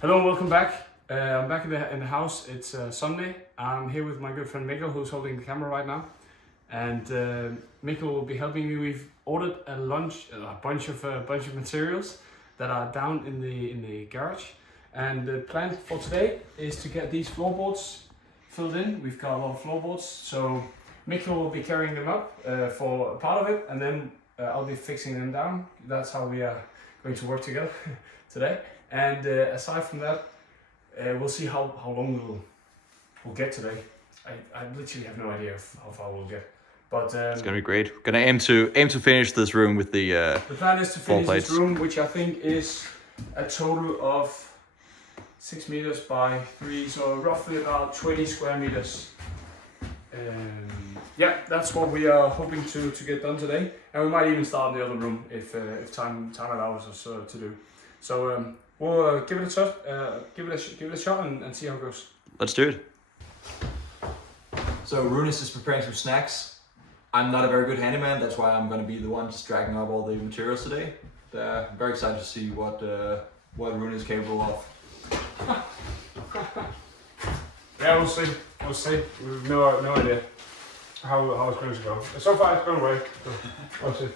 Hello and welcome back. I'm back in the house. It's Sunday. I'm here with my good friend Mikkel, who's holding the camera right now. And Mikkel will be helping me. We've ordered a bunch of materials that are down in the garage. And the plan for today is to get these floorboards filled in. We've got a lot of floorboards, so Mikkel will be carrying them up for a part of it, and then I'll be fixing them down. That's how we are going to work together today. And aside from that, we'll see how long we'll get today. I literally have no idea how far we'll get, but it's gonna be great. We're gonna aim to finish this room with the plan is to finish this room, which I think is a total of 6 meters by 3, so roughly about 20 square meters. Yeah, that's what we are hoping to get done today, and we might even start in the other room if time allows us to do. So we'll give it a shot. Give it a shot and see how it goes. Let's do it. So Rune is just preparing some snacks. I'm not a very good handyman, that's why I'm going to be the one just dragging up all the materials today. I'm very excited to see what Rune is capable of. Yeah, we'll see. We'll see. We've no idea how it's going to go. So far, it's going away. So we'll see.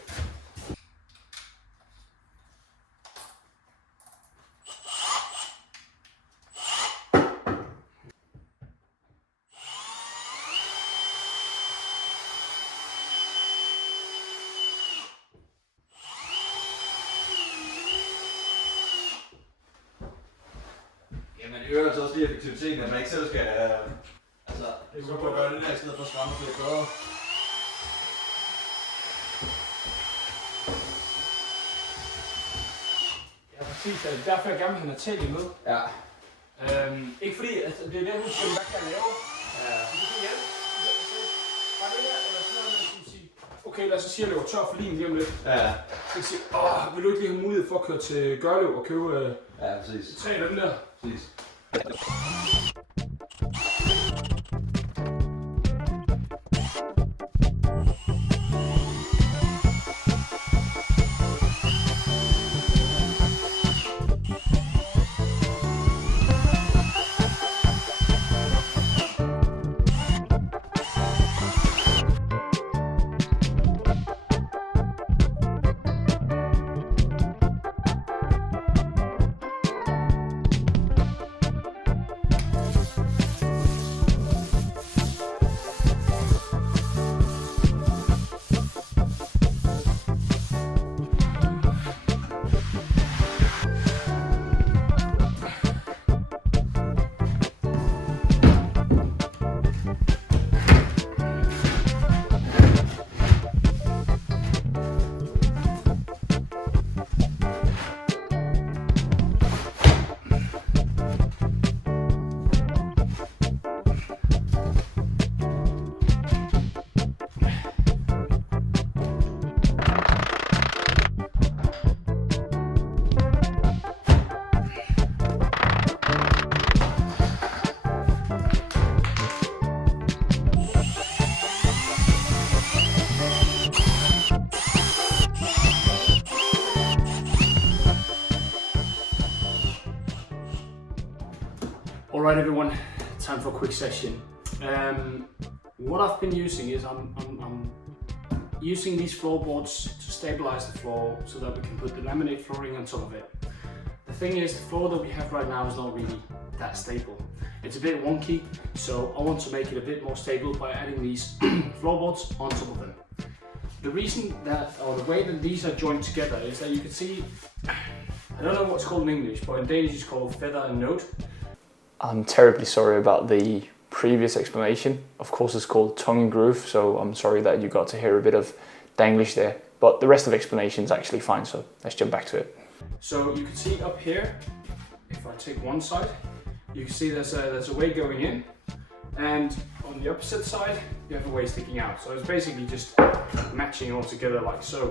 Jamen det øger altså også lige effektiviteten, at man ikke selv skal så på at gøre det der, i stedet for at skræmme til at gøre. Ja, præcis. Det er derfor, jeg gerne vil have Natalie med. Ja. Ikke fordi, altså, det er det, hun siger, hvad kan jeg lave? Ja. Du kan hjælpe. Bare det her, eller sådan noget, man sige, okay, lad os sige, at jeg løber tør for lim lige om lidt. Ja. Så kan sige, vil du ikke lige have mulighed for at køre til Gørlev og købe Ja, præcis. 3 af dem der? Præcis. Alright everyone, time for a quick session. What I've been using is I'm using these floorboards to stabilize the floor so that we can put the laminate flooring on top of it. The thing is, the floor that we have right now is not really that stable. It's a bit wonky, so I want to make it a bit more stable by adding these floorboards on top of them. The reason that, or the way that these are joined together is that you can see, I don't know what's called in English, but in Danish it's called feather and note. I'm terribly sorry about the previous explanation. Of course it's called tongue and groove, so I'm sorry that you got to hear a bit of Danglish there, but the rest of the explanation is actually fine, so let's jump back to it. So you can see up here, if I take one side, you can see there's a way going in, and on the opposite side you have a way sticking out. So it's basically just matching all together like so.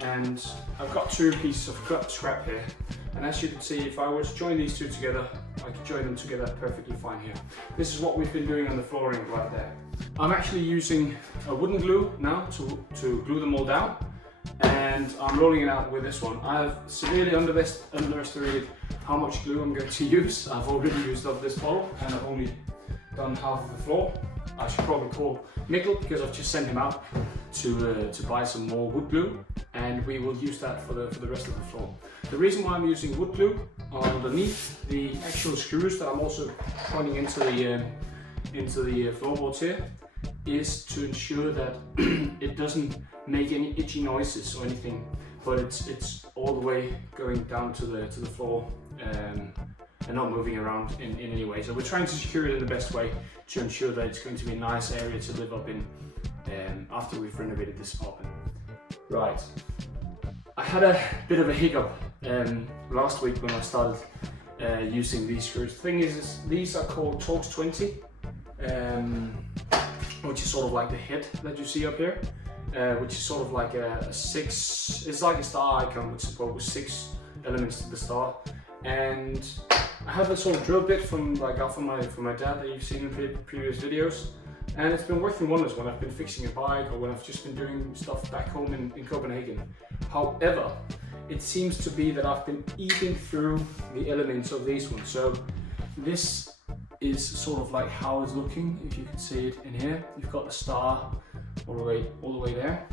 And I've got 2 pieces of cut scrap here, and as you can see, if I were to join these 2 together, I could join them together perfectly fine here. This is what we've been doing on the flooring right there. I'm actually using a wooden glue now to glue them all down, and I'm rolling it out with this one. I've severely underestimated how much glue I'm going to use. I've already used up this bottle and I've only done half of the floor. I should probably call Mikkel because I've just sent him out to buy some more wood glue, and we will use that for the rest of the floor. The reason why I'm using wood glue underneath the actual screws that I'm also pointing into the floorboards here is to ensure that it doesn't make any itchy noises or anything, but it's all the way going down to the floor and not moving around in any way. So we're trying to secure it in the best way to ensure that it's going to be a nice area to live up in after we've renovated this apartment. Right, I had a bit of a hiccup last week when I started using these screws. The thing is these are called Torx 20, which is sort of like the head that you see up here, which is sort of like a 6, it's like a star icon which is with 6 elements to the star. And I have a sort of drill bit from my dad that you've seen in previous videos, and it's been working wonders when I've been fixing a bike or when I've just been doing stuff back home in Copenhagen. However, it seems to be that I've been eating through the elements of these ones. So this is sort of like how it's looking. If you can see it in here, you've got the star all the way there.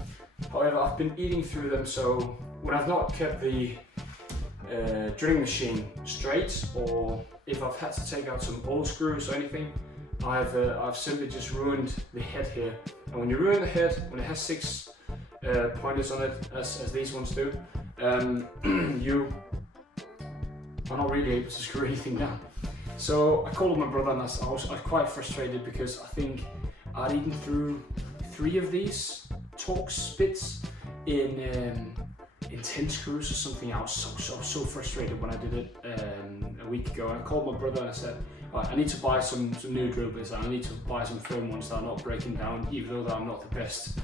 However, I've been eating through them, so when I've not kept the drilling machine straight, or if I've had to take out some old screws or anything, I've simply just ruined the head here. And when you ruin the head, when it has 6 pointers on it, as these ones do, you are not really able to screw anything down. So I called my brother and I was quite frustrated because I think I'd eaten through 3 of these Torx bits in 10 screws or something. I was so frustrated when I did it a week ago. And I called my brother and I said, right, I need to buy some new drill bits. I need to buy some firm ones that are not breaking down, even though I'm not the best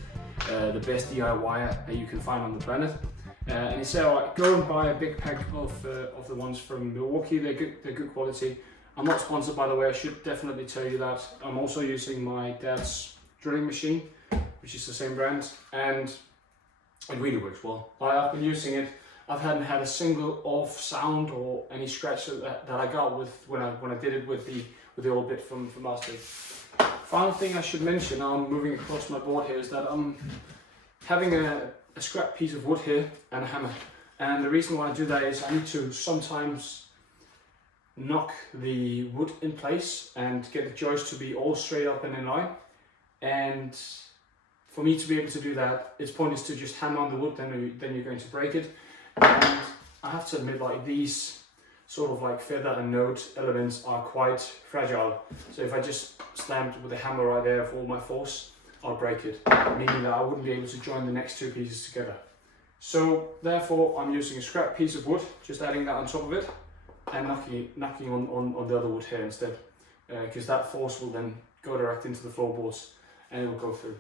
DIYer that you can find on the planet. And he said, all right, go and buy a big pack of the ones from Milwaukee. They're good quality. I'm not sponsored, by the way. I should definitely tell you that. I'm also using my dad's drilling machine, which is the same brand, and it really works well. I've been using it. I haven't had a single off sound or any scratch that I got with when I did it with the old bit from last week. Final thing I should mention, I'm moving across my board here, is that I'm having a scrap piece of wood here and a hammer. And the reason why I do that is I need to sometimes knock the wood in place and get the joist to be all straight up and in line. And for me to be able to do that, it's pointless to just hammer on the wood, then you're going to break it. And I have to admit, like, these sort of like feather and node elements are quite fragile. So if I just slammed with a hammer right there with all my force, I'll break it, meaning that I wouldn't be able to join the next 2 pieces together. So therefore I'm using a scrap piece of wood, just adding that on top of it and knocking on the other wood here instead, because that force will then go direct into the floorboards and it will go through.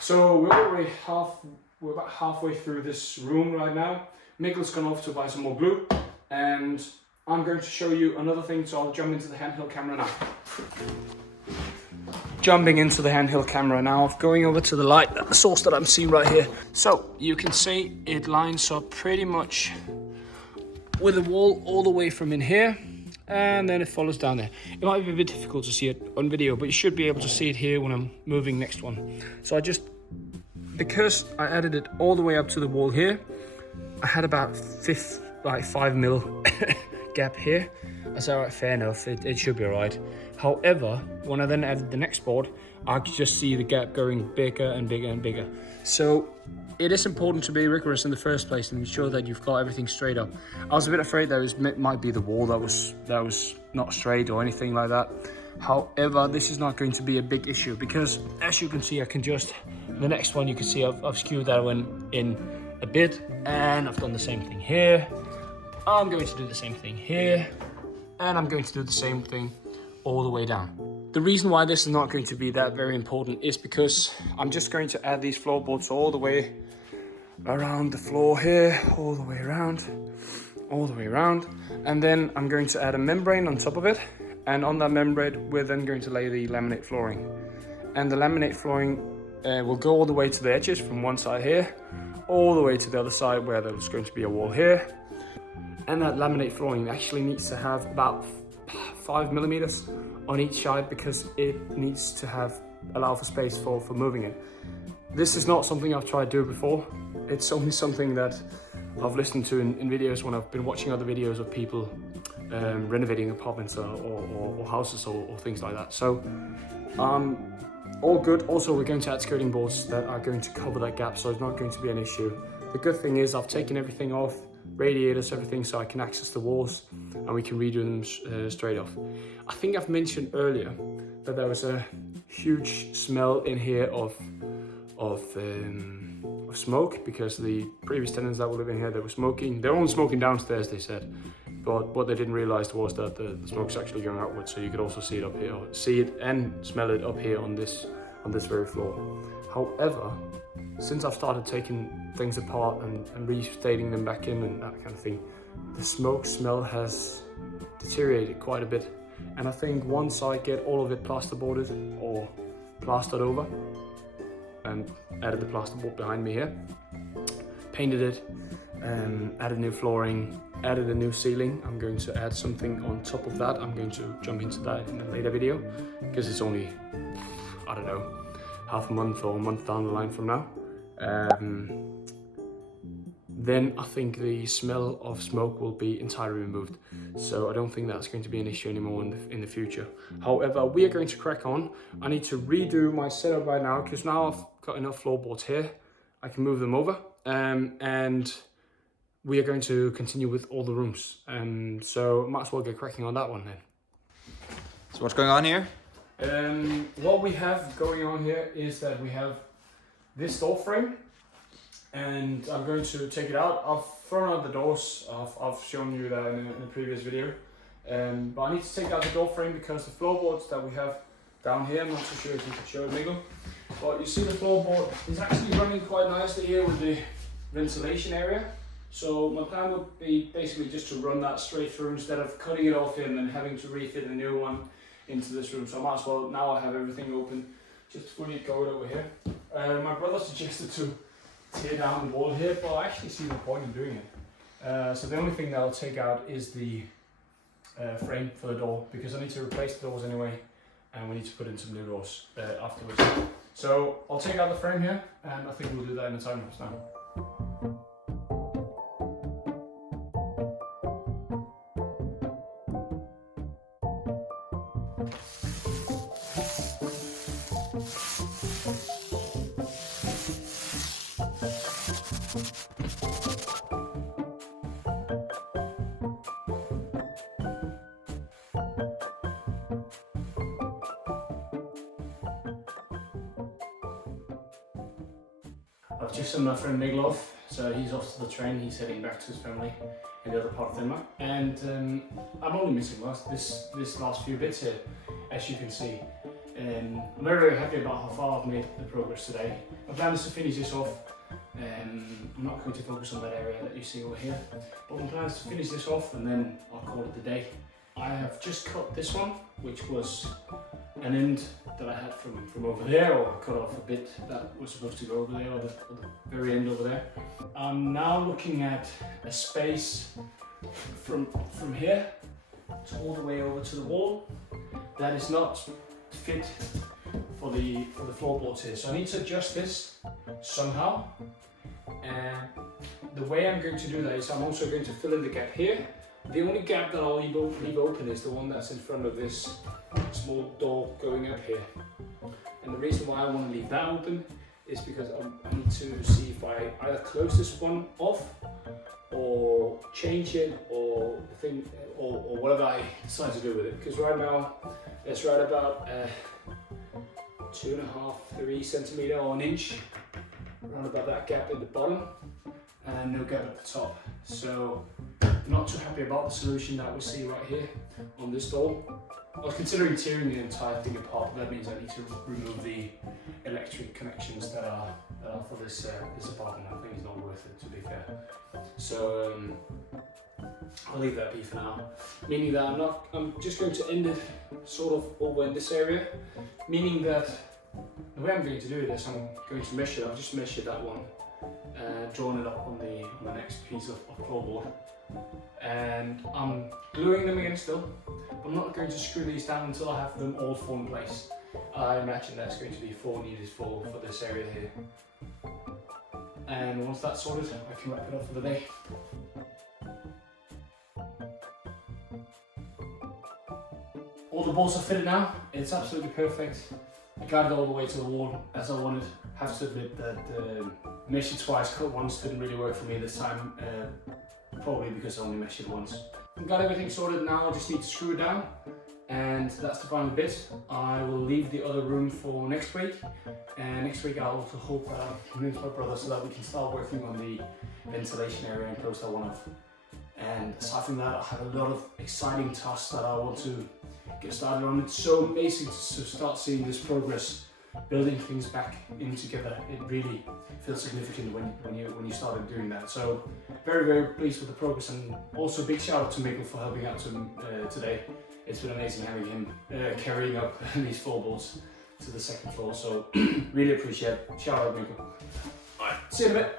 So we're about halfway through this room right now. Mikkel's gone off to buy some more glue, and I'm going to show you another thing, so I'll jump into the handheld camera now. Jumping into the handheld camera now, going over to the light, the source that I'm seeing right here. So you can see it lines up pretty much with the wall all the way from in here, and then it follows down there. It might be a bit difficult to see it on video, but you should be able to see it here when I'm moving next one. So because I added it all the way up to the wall here, I had about 5 mil gap here. I said, all right, fair enough, it should be all right. However, when I then added the next board, I could just see the gap going bigger and bigger and bigger. So it is important to be rigorous in the first place and ensure that you've got everything straight up. I was a bit afraid that it might be the wall that was not straight or anything like that. However, this is not going to be a big issue because, as you can see, I can just, the next one you can see I've skewed that one in a bit, and I've done the same thing here. I'm going to do the same thing here, and I'm going to do the same thing all the way down. The reason why this is not going to be that very important is because I'm just going to add these floorboards all the way around the floor here, all the way around, and then I'm going to add a membrane on top of it, and on that membrane we're then going to lay the laminate flooring. And the laminate flooring will go all the way to the edges from one side here, all the way to the other side where there's going to be a wall here. And that laminate flooring actually needs to have about 5 millimeters on each side because it needs to allow for space for moving it. This is not something I've tried to do before. It's only something that I've listened to in videos when I've been watching other videos of people renovating apartments or houses or things like that. So all good. Also, we're going to add skirting boards that are going to cover that gap, so it's not going to be an issue. The good thing is I've taken everything off, radiators, everything, so I can access the walls and we can redo them straight off. I think I've mentioned earlier that there was a huge smell in here of smoke because the previous tenants that were living here, they were smoking. They were only smoking downstairs, they said, but what they didn't realize was that the smoke's actually going outwards, so you could also see it up here, or see it and smell it up here on this very floor. However, since I've started taking things apart and restating them back in and that kind of thing, the smoke smell has deteriorated quite a bit. And I think once I get all of it plasterboarded or plastered over, and added the plasterboard behind me here, painted it, added new flooring, added a new ceiling. I'm going to add something on top of that. I'm going to jump into that in a later video because it's only, I don't know, half a month or a month down the line from now. Then I think the smell of smoke will be entirely removed. So I don't think that's going to be an issue anymore in the future. However, we are going to crack on. I need to redo my setup right now because now I've got enough floorboards here. I can move them over and we are going to continue with all the rooms. So might as well get cracking on that one then. So what's going on here? What we have going on here is that we have this door frame, and I'm going to take it out. I've thrown out the doors. I've shown you that in a previous video. But I need to take out the door frame because the floorboards that we have down here, I'm not so sure if you can show it, Mikkel. But you see the floorboard is actually running quite nicely here with the ventilation area. So my plan would be basically just to run that straight through instead of cutting it off here and then having to refit a new one into this room. So I might as well, now I have everything open, just fully go over here. My brother suggested to tear down the wall here, but I actually see no point in doing it. So the only thing that I'll take out is the frame for the door, because I need to replace the doors anyway, and we need to put in some new doors afterwards. So I'll take out the frame here, and I think we'll do that in a time lapse now. I've just sent my friend Mikkel off, so he's off to the train. He's heading back to his family in the other part of Denmark, and I'm only missing this last few bits here, as you can see. I'm very happy about how far I've made the progress today. My plan is to finish this off. I'm not going to focus on that area that you see over here, but my plan is to finish this off and then I'll call it the day. I have just cut this one, which was an end that I had from over there, or cut off a bit that was supposed to go over there, or the very end over there. I'm now looking at a space from here to all the way over to the wall that is not fit for the floorboards here. So I need to adjust this somehow. And the way I'm going to do that is I'm also going to fill in the gap here. The only gap that I'll leave open is the one that's in front of this small door going up here. And the reason why I want to leave that open is because I need to see if I either close this one off or change it or whatever I decide to do with it. Because right now it's right about 2.5–3 centimeter or an inch, around about that gap in the bottom, and no gap at the top. So I'm not too happy about the solution that we see right here on this door. I was considering tearing the entire thing apart, but that means I need to remove the electric connections that are for this apartment. I think it's not worth it, to be fair. So I'll leave that be for now. Meaning that I'm just going to end it sort of over in this area. Meaning that the way I'm going to do it is I'm going to measure. I've just measured that one drawing it up on the next piece of floorboard. And I'm gluing them again still, but I'm not going to screw these down until I have them all 4 in place. I imagine that's going to be 4 needed for this area here. And once that's sorted, I can wrap it up for the day. All the bolts are fitted now, it's absolutely perfect. I got it all the way to the wall as I wanted. Have to admit that measure twice, cut once didn't really work for me this time, probably because I only measured once. I've got everything sorted now, I just need to screw it down, and that's the final bit. I will leave the other room for next week, and next week I'll also hope that I'll convince my brother so that we can start working on the ventilation area and close that one off. And aside from that, I have a lot of exciting tasks that I want to get started on. It's so amazing to start seeing this progress, building things back in together. It really feels significant when you started doing that. So very, very pleased with the progress, and also big shout out to Mikkel for helping out today. It's been amazing having him carrying up these floorboards to the second floor. So really appreciate it. Shout out Mikkel. Alright, see you in a bit.